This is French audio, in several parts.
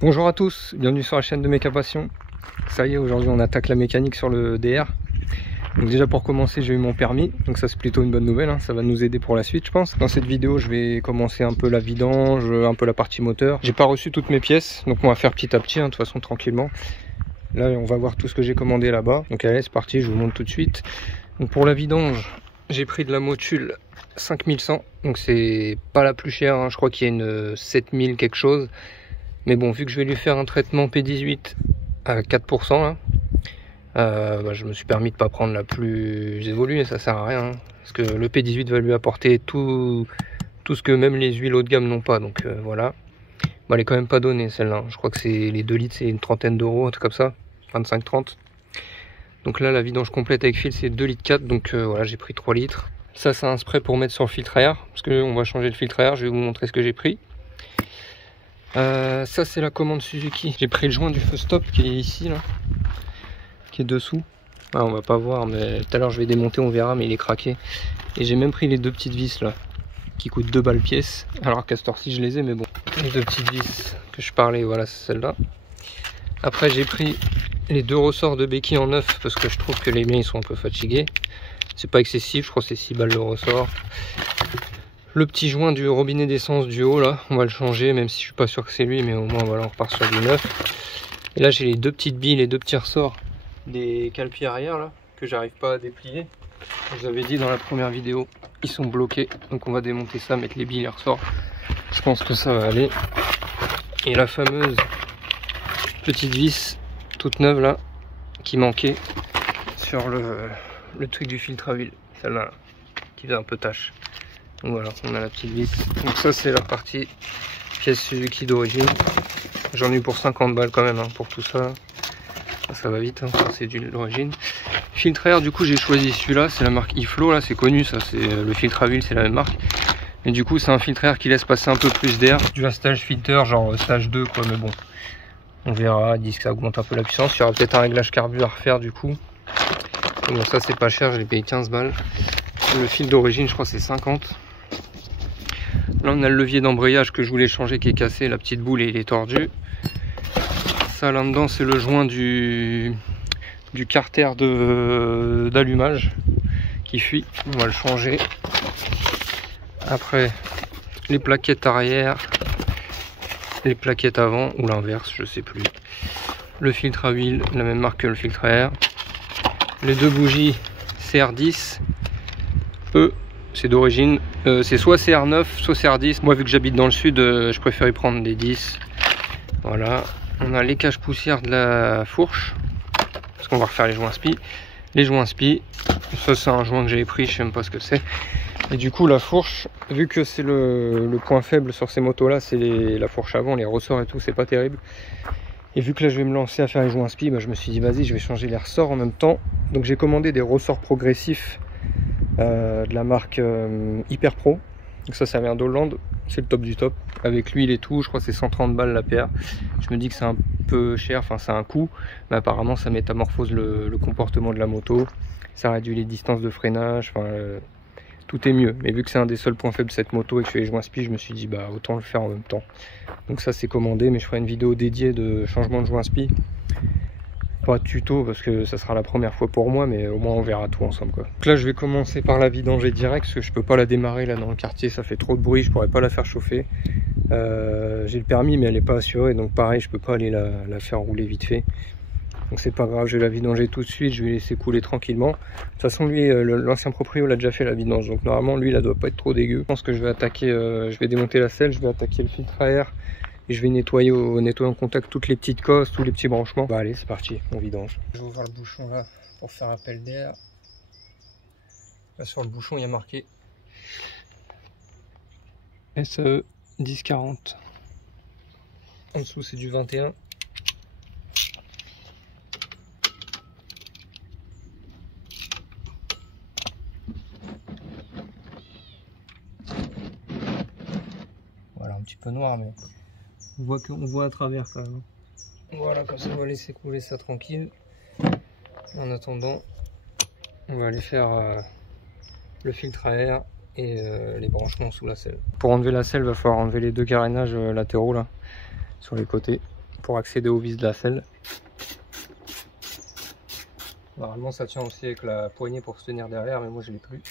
Bonjour à tous, bienvenue sur la chaîne de Méca Passion. Ça y est, aujourd'hui on attaque la mécanique sur le DR. Donc déjà pour commencer, j'ai eu mon permis, donc ça c'est plutôt une bonne nouvelle, hein. Ça va nous aider pour la suite je pense. Dans cette vidéo je vais commencer un peu la vidange, un peu la partie moteur. J'ai pas reçu toutes mes pièces, donc on va faire petit à petit, hein, de toute façon tranquillement. Là on va voir tout ce que j'ai commandé là-bas. Donc allez c'est parti, je vous montre tout de suite. Donc pour la vidange, j'ai pris de la Motul 5100, donc c'est pas la plus chère, hein. Je crois qu'il y a une 7000 quelque chose. Mais bon, vu que je vais lui faire un traitement P18 à 4%, là, je me suis permis de pas prendre la plus évoluée, ça sert à rien. Hein, parce que le P18 va lui apporter tout ce que même les huiles haut de gamme n'ont pas. Donc voilà. Bon, elle est quand même pas donnée celle-là. Je crois que c'est les 2 litres, c'est une trentaine d'euros, un truc comme ça. 25-30. Donc là, la vidange complète avec fil, c'est 2 litres 4. Donc voilà, j'ai pris 3 litres. Ça, c'est un spray pour mettre sur le filtre à air. Parce qu'on va changer le filtre à air. Je vais vous montrer ce que j'ai pris. Ça c'est la commande Suzuki. J'ai pris le joint du feu stop qui est ici là, qui est dessous. Ah, on va pas voir, mais tout à l'heure je vais démonter, on verra, mais il est craqué. Et j'ai même pris les deux petites vis là, qui coûtent 2 balles pièce. Alors qu'à cette heure-ci je les ai, mais bon. Les deux petites vis que je parlais, voilà, c'est celle-là. Après j'ai pris les 2 ressorts de béquilles en neuf parce que je trouve que les miens ils sont un peu fatigués. C'est pas excessif, je crois que c'est 6 balles le ressort. Le petit joint du robinet d'essence du haut là, on va le changer, même si je suis pas sûr que c'est lui, mais au moins voilà, on repart sur du neuf. Et là j'ai les 2 petites billes, les 2 petits ressorts des calepiers arrière là, que j'arrive pas à déplier. Je vous avais dit dans la première vidéo, ils sont bloqués, donc on va démonter ça, mettre les billes, les ressorts. Je pense que ça va aller. Et la fameuse petite vis toute neuve là, qui manquait sur le truc du filtre à huile, celle-là, qui faisait un peu tache. Donc voilà, on a la petite vis. Donc ça c'est la partie pièce Suzuki d'origine. J'en ai eu pour 50 balles quand même, hein, pour tout ça. Ça va vite, hein, c'est d'origine. Filtre à air, du coup j'ai choisi celui-là, c'est la marque Iflo, là c'est connu, ça c'est le filtre à huile, c'est la même marque. Mais du coup c'est un filtre à air qui laisse passer un peu plus d'air. Du stage filter, genre stage 2 quoi, mais bon. On verra, ils disent que ça augmente un peu la puissance. Il y aura peut-être un réglage carbu à refaire du coup. Et bon ça c'est pas cher, je l'ai payé 15 balles. Le fil d'origine je crois c'est 50. Là on a le levier d'embrayage que je voulais changer qui est cassé, la petite boule et il est tordu. Ça là dedans c'est le joint du carter d'allumage qui fuit, on va le changer. Après les plaquettes arrière, les plaquettes avant ou l'inverse, je sais plus. Le filtre à huile, la même marque que le filtre à air. Les 2 bougies CR10, c'est d'origine, c'est soit CR9 soit CR10. Moi vu que j'habite dans le sud, je préfère y prendre des 10. Voilà, on a les caches poussières de la fourche parce qu'on va refaire les joints spi. Les joints spi, ça c'est un joint que j'avais pris, je sais même pas ce que c'est. Et du coup la fourche, vu que c'est le point faible sur ces motos là, c'est la fourche avant, les ressorts et tout, c'est pas terrible. Et vu que là je vais me lancer à faire les joints spi, je me suis dit vas-y je vais changer les ressorts en même temps. Donc j'ai commandé des ressorts progressifs de la marque Hyper Pro. Donc ça vient d'Hollande, c'est le top du top. Avec l'huile et tout, je crois que c'est 130 balles la paire. Je me dis que c'est un peu cher, enfin c'est un coût, mais apparemment ça métamorphose le comportement de la moto. Ça réduit les distances de freinage, enfin tout est mieux. Mais vu que c'est un des seuls points faibles de cette moto et que je fais les joints spi, je me suis dit bah autant le faire en même temps. Donc ça c'est commandé, mais je ferai une vidéo dédiée de changement de joints spi. Pas tuto parce que ça sera la première fois pour moi, mais au moins on verra tout ensemble quoi. Donc là je vais commencer par la vidanger direct parce que je peux pas la démarrer là dans le quartier, ça fait trop de bruit, je pourrais pas la faire chauffer. J'ai le permis mais elle est pas assurée, donc pareil je peux pas aller la faire rouler vite fait. Donc c'est pas grave, je vais la vidanger tout de suite, je vais laisser couler tranquillement. De toute façon lui, l'ancien proprio l'a déjà fait la vidange, donc normalement lui là doit pas être trop dégueu. Je pense que je vais attaquer, je vais démonter la selle, je vais attaquer le filtre à air. Et je vais nettoyer en contact toutes les petites cosses, tous les petits branchements. Bah allez, c'est parti, on vidange. Je vais ouvrir le bouchon là pour faire appel d'air. Là sur le bouchon, il y a marqué SAE 1040. En dessous, c'est du 21. Voilà, un petit peu noir, mais on voit à travers quand même. Voilà, comme ça on va laisser couler ça tranquille. En attendant, on va aller faire le filtre à air et les branchements sous la selle. Pour enlever la selle, il va falloir enlever les 2 carénages latéraux là, sur les côtés. pour accéder au vis de la selle. Normalement ça tient aussi avec la poignée pour se tenir derrière, mais moi je l'ai plus.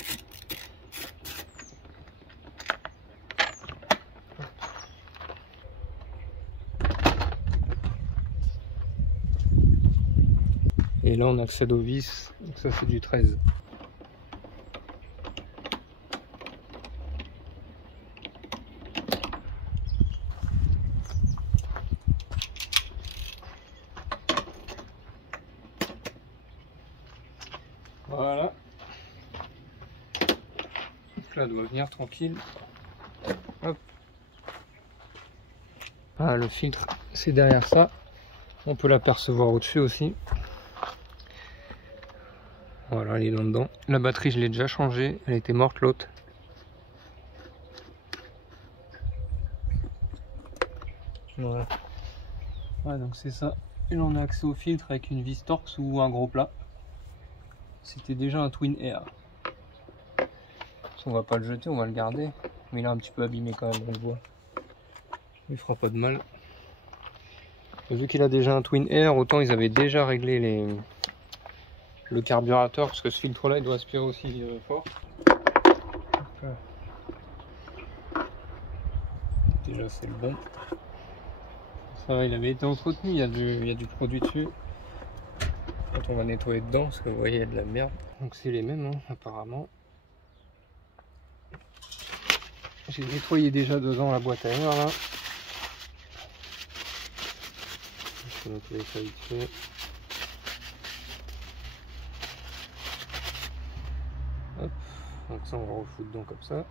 Et là on accède au vis, donc ça c'est du 13. Voilà. Donc là, elle doit venir tranquille. Hop. Ah, le filtre, c'est derrière ça. On peut l'apercevoir au-dessus aussi. Voilà, elle est là-dedans. La batterie, je l'ai déjà changée. Elle était morte, l'autre. Voilà. Ouais, donc c'est ça. Et là, on a accès au filtre avec une vis Torx ou un gros plat. C'était déjà un Twin Air. On va pas le jeter, on va le garder. Mais il est un petit peu abîmé quand même, on le voit. Il fera pas de mal. Et vu qu'il a déjà un Twin Air, autant ils avaient déjà réglé le carburateur, parce que ce filtre là il doit aspirer aussi fort. Déjà c'est le bon. Ça va, il avait été entretenu, il y a du produit dessus. Quand on va nettoyer dedans, parce que vous voyez il y a de la merde. Donc c'est les mêmes hein, apparemment. J'ai nettoyé déjà dedans la boîte à air là. Je vais nettoyer ça vite fait. Hop. Donc ça on va refoutre dedans comme ça.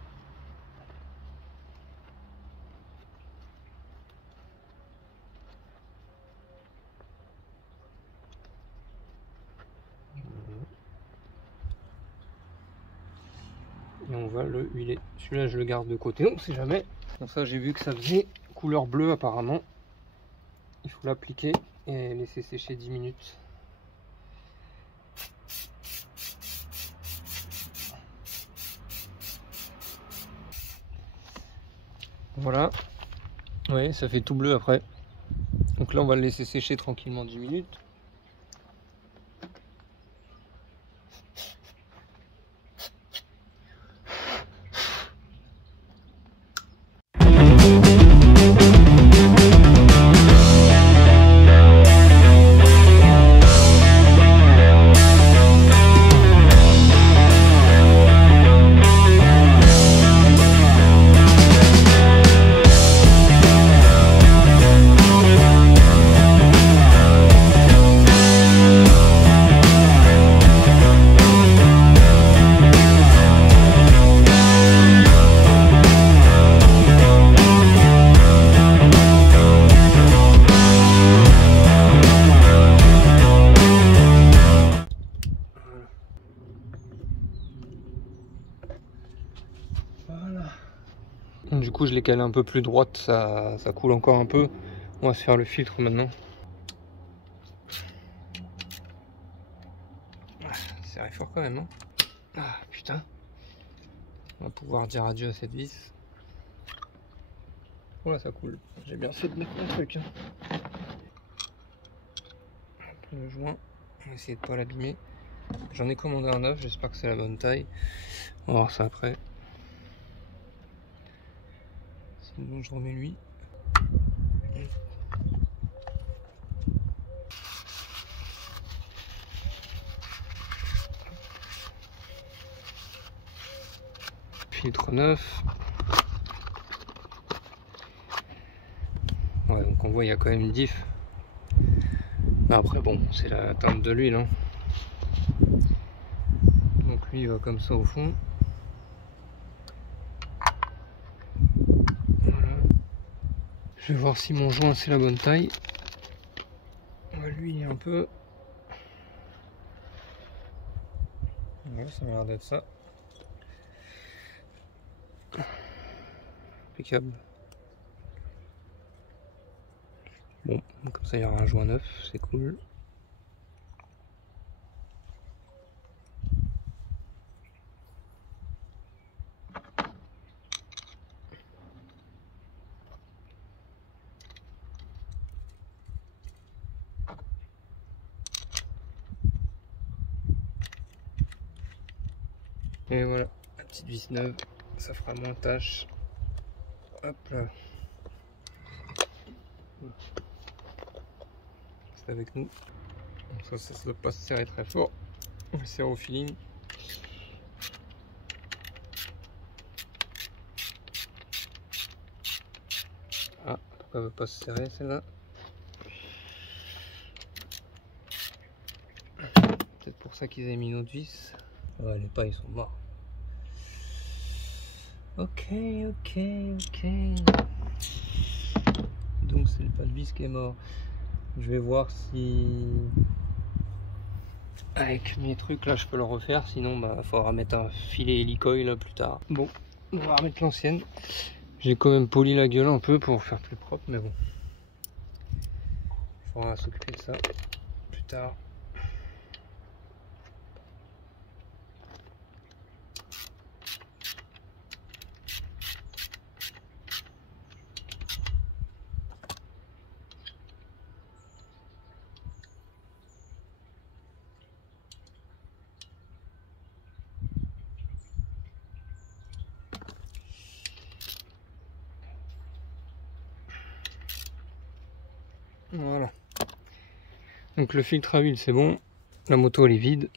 Et on va le huiler. Celui-là je le garde de côté, on sait jamais. Donc ça j'ai vu que ça faisait couleur bleue apparemment. Il faut l'appliquer et laisser sécher 10 minutes. Voilà. Ouais, ça fait tout bleu après. Donc là on va le laisser sécher tranquillement 10 minutes. Du coup je l'ai calé un peu plus droite, ça coule encore un peu. On va se faire le filtre maintenant. C'est serré fort quand même, hein. Ah putain. On va pouvoir dire adieu à cette vis. Voilà, ça coule. J'ai bien fait de mettre mon truc. Hein. Le joint, on va essayer de pas l'abîmer. J'en ai commandé un neuf, j'espère que c'est la bonne taille. On va voir ça après. Sinon je remets lui. Filtre neuf. Ouais, donc on voit il y a quand même une diff. Mais après bon, c'est la teinte de l'huile. Hein. Donc lui il va comme ça au fond. Voilà. Je vais voir si mon joint c'est la bonne taille. On va l'huiler un peu. Ouais, ça m'a l'air d'être ça. Impeccable. Bon, comme ça il y aura un joint neuf, c'est cool. Et voilà, la petite vis neuve, ça fera moins tâche. Hop là. C'est avec nous. Donc ça ne doit pas se serrer très fort. On le serre au feeling. Ah, pourquoi elle ne veut pas se serrer celle-là? Peut-être pour ça qu'ils avaient mis une autre vis. Ouais, les pas ils sont morts. Ok. Donc c'est le pas de vis qui est mort. Je vais voir si avec mes trucs là je peux le refaire, sinon bah faudra mettre un filet hélicoil là plus tard. Bon, on va remettre l'ancienne. J'ai quand même poli la gueule un peu pour faire plus propre, mais bon. Il faudra s'occuper de ça plus tard. Voilà. Donc le filtre à huile c'est bon. La moto elle est vide.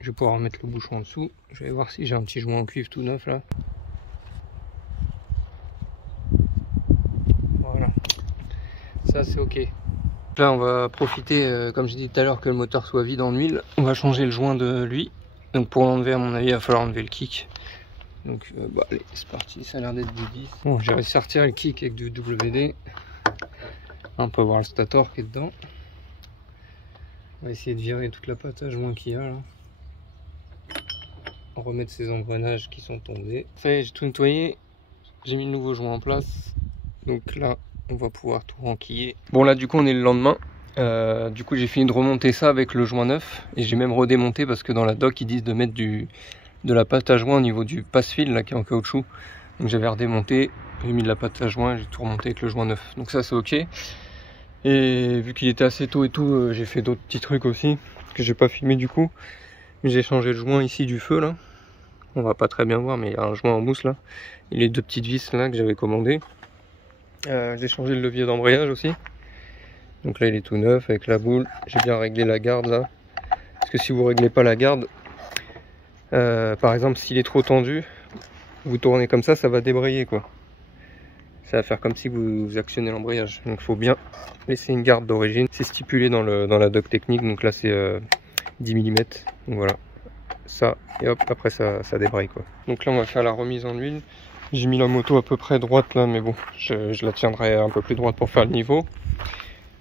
Je vais pouvoir mettre le bouchon en dessous. Je vais voir si j'ai un petit joint en cuivre tout neuf là. Voilà. Ça c'est ok. Là on va profiter, comme je disais tout à l'heure, que le moteur soit vide en huile. On va changer le joint de lui. Donc pour l'enlever à mon avis il va falloir enlever le kick. Donc bah allez c'est parti, ça a l'air d'être du 10. Bon j'ai réussi à retirer le kick avec du WD. On peut voir le stator qui est dedans. On va essayer de virer toute la pâte à joint qu'il y a là. Remettre ces engrenages qui sont tombés. Ça y est, j'ai tout nettoyé. J'ai mis le nouveau joint en place. Donc là, on va pouvoir tout renquiller. Bon là, du coup, on est le lendemain. Du coup, j'ai fini de remonter ça avec le joint neuf. Et j'ai même redémonté parce que dans la doc, ils disent de mettre de la pâte à joint au niveau du passe-fil là qui est en caoutchouc. Donc j'avais redémonté, j'ai mis de la pâte à joint, j'ai tout remonté avec le joint neuf. Donc ça, c'est ok. Et vu qu'il était assez tôt et tout, j'ai fait d'autres petits trucs aussi que j'ai pas filmé du coup. J'ai changé le joint ici du feu là. On va pas très bien voir mais il y a un joint en mousse là. Et les deux petites vis là que j'avais commandées. J'ai changé le levier d'embrayage aussi. Donc là il est tout neuf avec la boule. J'ai bien réglé la garde là. Parce que si vous réglez pas la garde, par exemple s'il est trop tendu, vous tournez comme ça va débrayer quoi. Ça va faire comme si vous actionnez l'embrayage. Donc il faut bien laisser une garde d'origine. C'est stipulé dans la doc technique. Donc là c'est 10 mm. Donc voilà. Ça et hop après ça débraye quoi. Donc là on va faire la remise en huile. J'ai mis la moto à peu près droite là. Mais bon je la tiendrai un peu plus droite pour faire le niveau.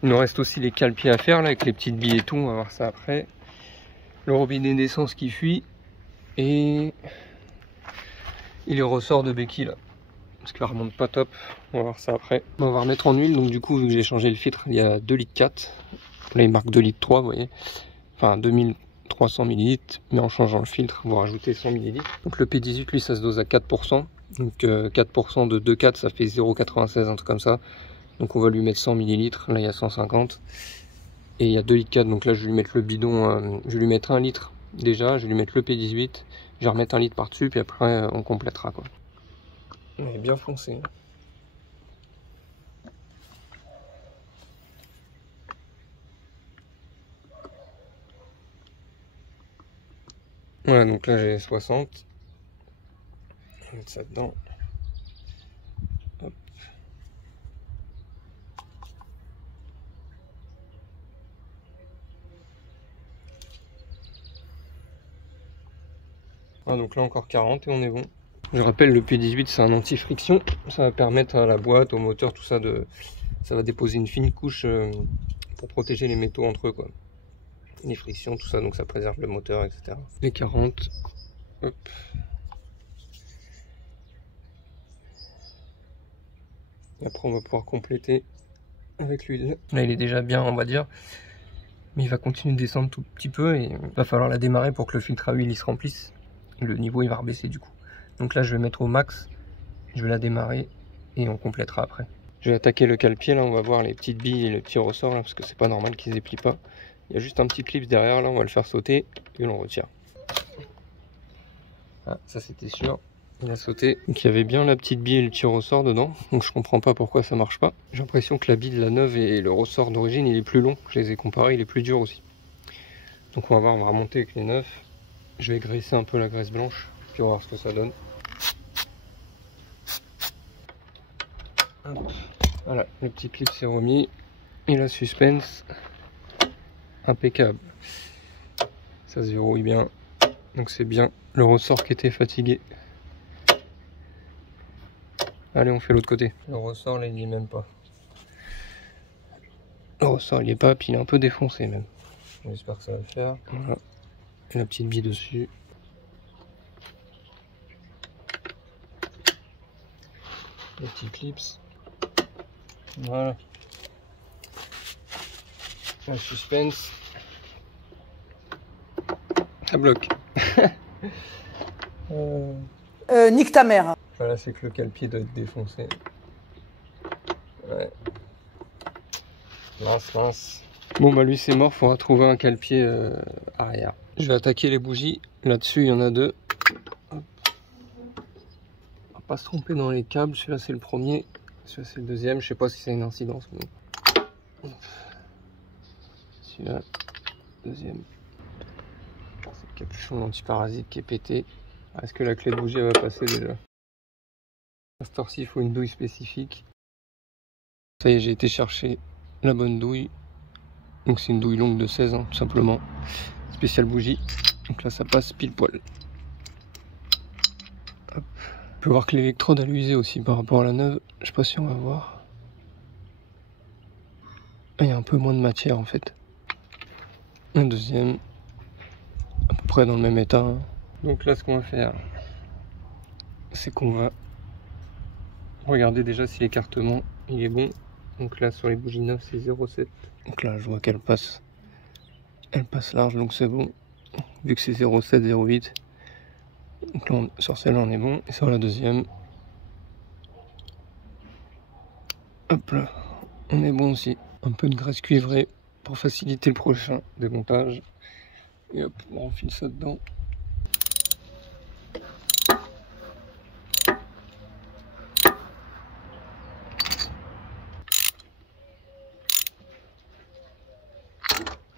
Il nous reste aussi les cale-pieds à faire là avec les petites billes et tout. On va voir ça après. Le robinet d'essence qui fuit. Et les ressorts de béquille là. Parce que la remonte pas top, on va voir ça après. On va remettre en huile, donc du coup vu que j'ai changé le filtre, il y a 2,4 litres. Là il marque 2,3 litres, vous voyez. Enfin 2300 ml, mais en changeant le filtre, vous rajoutez 100 ml. Donc le P18 lui ça se dose à 4%. Donc 4% de 2,4 ça fait 0,96, un truc comme ça. Donc on va lui mettre 100 ml, là il y a 150. Et il y a 2,4 litres, donc là je vais lui mettre le bidon, je vais lui mettre 1 litre déjà, je vais lui mettre le P18. Je vais remettre 1 litre par dessus, puis après on complétera quoi. On est bien foncé. Voilà, donc là j'ai 60. On va mettre ça dedans. Hop. Voilà, donc là encore 40 et on est bon. Je rappelle, le P18 c'est un anti-friction. Ça va permettre à la boîte, au moteur, tout ça ça va déposer une fine couche pour protéger les métaux entre eux quoi. Les frictions, tout ça, donc ça préserve le moteur, etc. Les 40. Hop. Et après on va pouvoir compléter avec l'huile. Là il est déjà bien on va dire. Mais il va continuer de descendre tout petit peu et il va falloir la démarrer pour que le filtre à huile il se remplisse. Et le niveau il va rebaisser du coup. Donc là je vais mettre au max, je vais la démarrer et on complétera après. Je vais attaquer le cale-pied là, on va voir les petites billes et les petits ressorts là, parce que c'est pas normal qu'ils se déplient pas. Il y a juste un petit clip derrière là, on va le faire sauter et on le retire. Ah, ça c'était sûr. Il a sauté. Donc il y avait bien la petite bille et le petit ressort dedans. Donc je comprends pas pourquoi ça marche pas. J'ai l'impression que la bille de la neuve et le ressort d'origine il est plus long. Je les ai comparés, il est plus dur aussi. Donc on va voir, on va remonter avec les neufs. Je vais graisser un peu la graisse blanche. Puis on va voir ce que ça donne. Hop. Voilà, le petit clip s'est remis. Et la suspense, impeccable. Ça se verrouille bien. Donc c'est bien le ressort qui était fatigué. Allez, on fait l'autre côté. Le ressort là il n'y est même pas. Le ressort il n'y est pas, puis il est un peu défoncé même. J'espère que ça va le faire. Voilà. Et la petite bille dessus. Les petits clips. Voilà. La suspense. Ça bloque. Nique ta mère. Voilà, c'est que le cale-pied doit être défoncé. Ouais. Mince, mince. Bon bah lui c'est mort, faudra trouver un cale-pied arrière. Je vais attaquer les bougies. Là-dessus il y en a deux. Hop. On va pas se tromper dans les câbles. Celui-là c'est le premier. Celui-là c'est le deuxième. Je sais pas si c'est une incidence. Mais... Celui-là, deuxième. C'est le capuchon anti-parasite qui est pété. Est-ce que la clé de bougie elle va passer déjà? À ce temps-ci il faut une douille spécifique. Ça y est, j'ai été chercher la bonne douille. Donc c'est une douille longue de 16 ans tout simplement. Spéciale bougie. Donc là ça passe pile poil. Hop. On peut voir que l'électrode a usé aussi par rapport à la neuve. Je sais pas si on va voir. Il y a un peu moins de matière en fait. Un deuxième. À peu près dans le même état. Donc là ce qu'on va faire, c'est qu'on va regarder déjà si l'écartement il est bon. Donc là sur les bougies neuves c'est 0,7. Donc là je vois qu'elle passe. Elle passe large donc c'est bon. Vu que c'est 0,7, 0,8. Donc là sur celle-là on est bon. Et sur la deuxième. Hop là. On est bon aussi. Un peu de graisse cuivrée pour faciliter le prochain démontage. Et hop, on enfile ça dedans.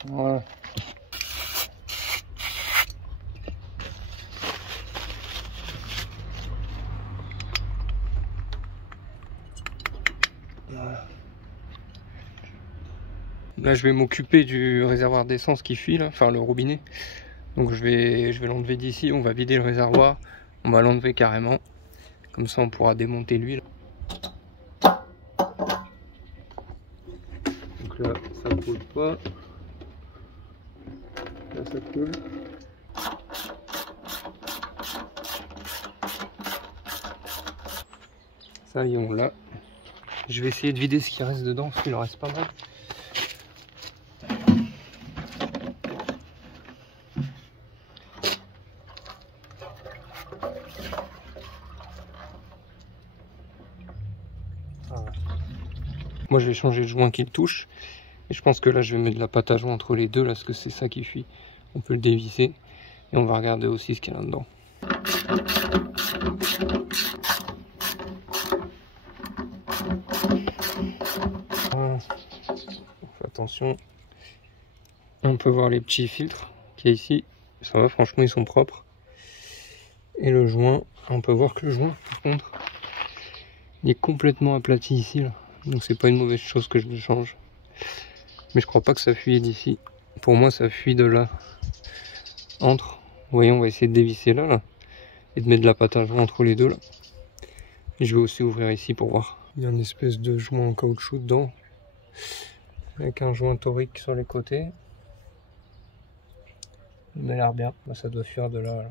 Voilà. Voilà. Là je vais m'occuper du réservoir d'essence qui fuit là, enfin le robinet. Donc je vais l'enlever d'ici, on va vider le réservoir, on va l'enlever carrément. Comme ça on pourra démonter l'huile. Donc là ça coule pas. Là ça coule. Ça y est, on l'a. Je vais essayer de vider ce qui reste dedans parce qu'il en reste pas mal. Voilà. Moi je vais changer le joint qui le touche. Et je pense que là je vais mettre de la pâte à joint entre les deux là, parce que c'est ça qui fuit. On peut le dévisser. Et on va regarder aussi ce qu'il y a là-dedans. Voilà. On fait attention. On peut voir les petits filtres qu'il y a ici. Ça va, franchement ils sont propres. Et le joint, on peut voir que le joint par contre il est complètement aplati ici là. Donc c'est pas une mauvaise chose que je le change. Mais je crois pas que ça fuit d'ici. Pour moi ça fuit de là. Entre. Vous voyez, on va essayer de dévisser là, et de mettre de la pâte à joint entre les deux là. Et je vais aussi ouvrir ici pour voir. Il y a une espèce de joint en caoutchouc dedans. Avec un joint torique sur les côtés. Il m'a l'air bien. Bah, ça doit fuir de là.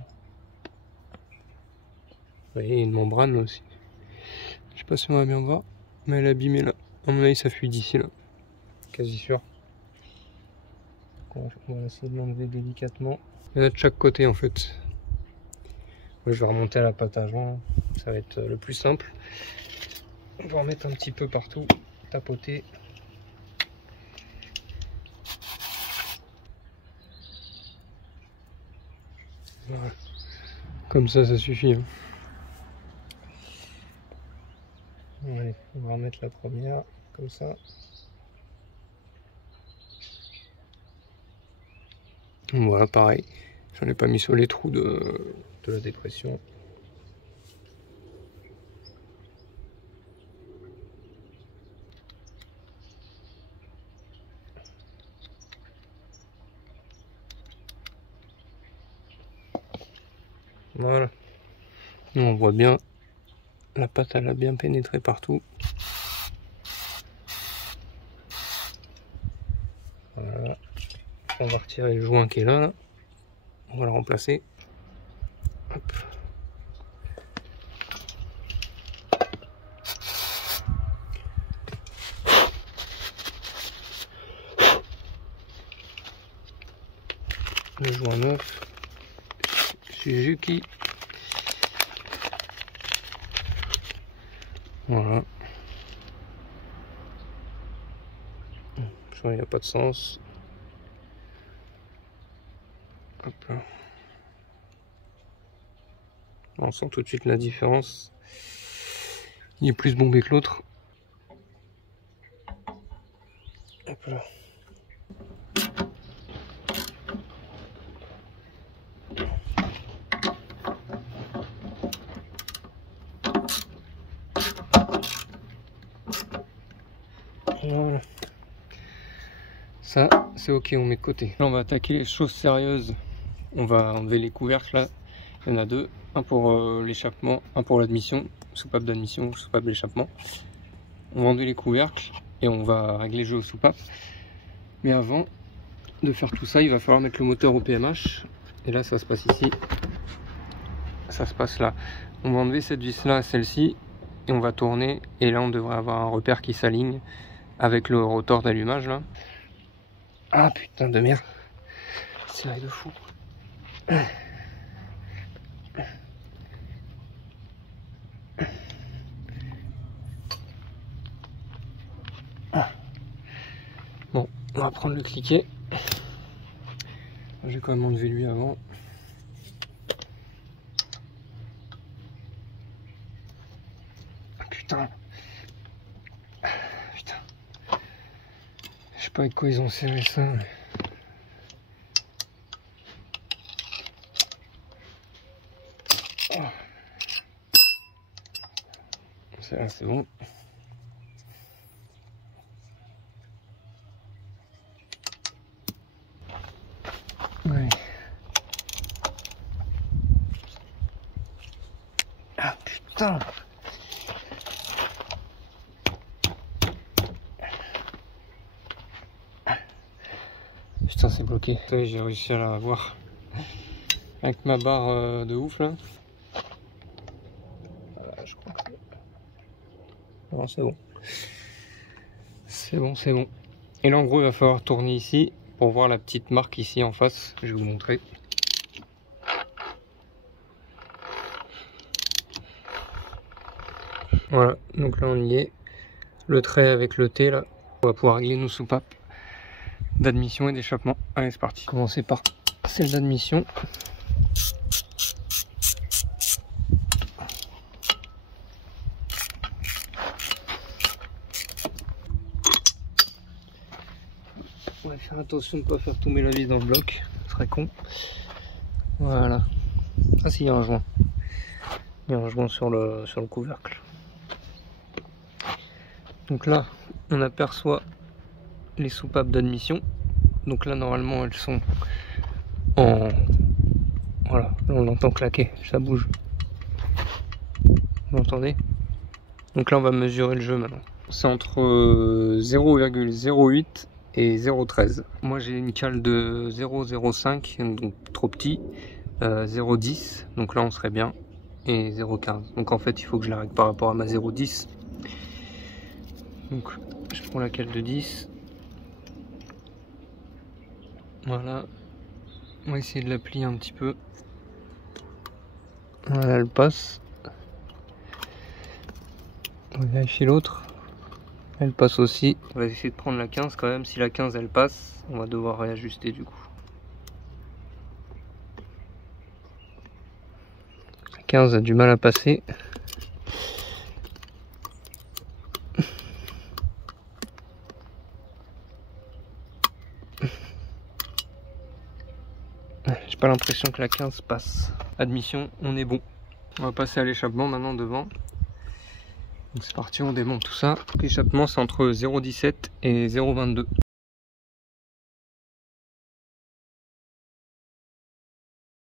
Vous voyez, il y a une membrane là aussi. Je sais pas si on va bien voir. Mais elle est abîmée là. À mon avis, ça fuit d'ici là. Quasi sûr. Donc, on va essayer de l'enlever délicatement. Il y en a de chaque côté en fait. Moi, je vais remonter à la pâte à joint. Ça va être le plus simple. On va en mettre un petit peu partout. Tapoter. Voilà. Comme ça suffit. Hein. Allez, on va remettre la première, comme ça. Voilà, pareil. J'en ai pas mis sur les trous de la dépression. Voilà. On voit bien, la pâte elle a bien pénétré partout. Voilà. On va retirer le joint qui est là. On va le remplacer. Hop. Le joint neuf. Suzuki. Voilà. Ça, il n'y a pas de sens. Hop là. On sent tout de suite la différence. Il est plus bombé que l'autre. Hop là. Voilà. Ça, c'est ok, on met de côté. Là, on va attaquer les choses sérieuses. On va enlever les couvercles là. Il y en a deux. Un pour l'échappement, un pour l'admission. Soupape d'admission, soupape d'échappement. On va enlever les couvercles et on va régler le jeu aux soupapes. Mais avant de faire tout ça, il va falloir mettre le moteur au PMH. Et là, ça se passe ici. Ça se passe là. On va enlever cette vis là à celle-ci. Et on va tourner. Et là, on devrait avoir un repère qui s'aligne avec le rotor d'allumage là. Ah putain de merde. C'est de fou. Bon, on va prendre le cliquet. J'ai quand même enlevé lui avant. Ah, putain. Putain. Je sais pas avec quoi ils ont serré ça. Mais... Là, c'est bon. Ouais. Ah putain. Putain, c'est bloqué. J'ai réussi à la voir avec ma barre de ouf là. Je crois que non, c'est bon. C'est bon, c'est bon. Et là, en gros, il va falloir tourner ici pour voir la petite marque ici en face. Je vais vous montrer. Voilà, donc là, on y est. Le trait avec le T, là. On va pouvoir régler nos soupapes d'admission et d'échappement. Allez, c'est parti. Commencer par celle d'admission. On va faire attention de ne pas faire tomber la vis dans le bloc, ce serait con. Voilà. Ah si, il y a un joint. Il y a un joint sur le couvercle. Donc là, on aperçoit les soupapes d'admission. Donc là, normalement, elles sont en... Voilà, là, on l'entend claquer, ça bouge. Vous l'entendez? Donc là, on va mesurer le jeu maintenant. C'est entre 0,08 et 0,13. Moi j'ai une cale de 0,05, donc trop petit, 0,10, donc là on serait bien, et 0,15. Donc en fait il faut que je la règle par rapport à ma 0,10. Donc je prends la cale de 10. Voilà. On va essayer de la plier un petit peu. Voilà, elle passe. On va vérifier l'autre. Elle passe aussi. On va essayer de prendre la 15 quand même. Si la 15 elle passe, on va devoir réajuster du coup. 15 a du mal à passer. J'ai pas l'impression que la 15 passe. Admission, on est bon. On va passer à l'échappement maintenant devant. Donc c'est parti, on démonte tout ça. L'échappement c'est entre 0,17 et 0,22.